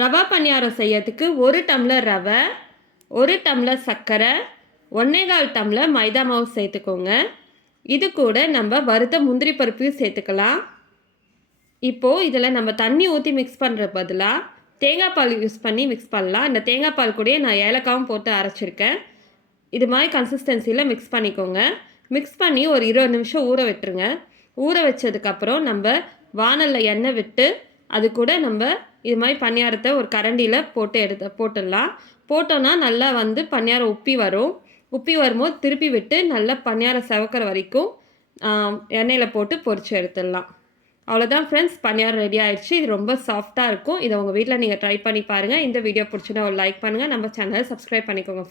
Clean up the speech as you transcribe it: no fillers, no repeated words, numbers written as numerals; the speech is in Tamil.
ரவா பணியாரம் செய்யறதுக்கு 1 டம்ளர் ரவை, 1 டம்ளர் சர்க்கரை, 1 1/4 டம்ளர் மைதா மாவு சேர்த்துக்கோங்க. இது கூட நம்ம வறுத்த முந்திரி பருப்பையும் சேர்த்துக்கலாம். இப்போது இதில் நம்ம தண்ணி ஊற்றி மிக்ஸ் பண்ணுற பதிலாக தேங்காய் பால் யூஸ் பண்ணி மிக்ஸ் பண்ணலாம். இந்த தேங்காய் பால் கூடயே நான் ஏலக்காவும் போட்டு அரைச்சிருக்கேன். இது மாதிரி கன்சிஸ்டன்சியில் மிக்ஸ் பண்ணிக்கோங்க. மிக்ஸ் பண்ணி ஒரு 20 நிமிஷம் ஊற விட்டுருங்க. ஊற வச்சதுக்கப்புறம் நம்ம வானலில் எண்ணெய் விட்டு அது கூட நம்ம இது மாதிரி பணியாரத்தை ஒரு கரண்டியில் போட்டுடலாம். போட்டோன்னா நல்லா பணியாரம் உப்பி வரும். உப்பி வரும்போது திருப்பி விட்டு நல்லா பணியாரம் செவக்கிற வரைக்கும் எண்ணெயில் போட்டு பொரிச்சு எடுத்துடலாம். அவ்வளோதான் ஃப்ரெண்ட்ஸ், பணியாரம் ரெடி ஆயிடுச்சு. இது ரொம்ப சாஃப்டாக இருக்கும். இதை உங்கள் வீட்டில் நீங்கள் ட்ரை பண்ணி பாருங்கள். இந்த வீடியோ பிடிச்சுன்னா ஒரு லைக் பண்ணுங்கள். நம்ம சேனலை சப்ஸ்கிரைப் பண்ணிக்கோங்க ஃப்ரெண்ட்ஸ்.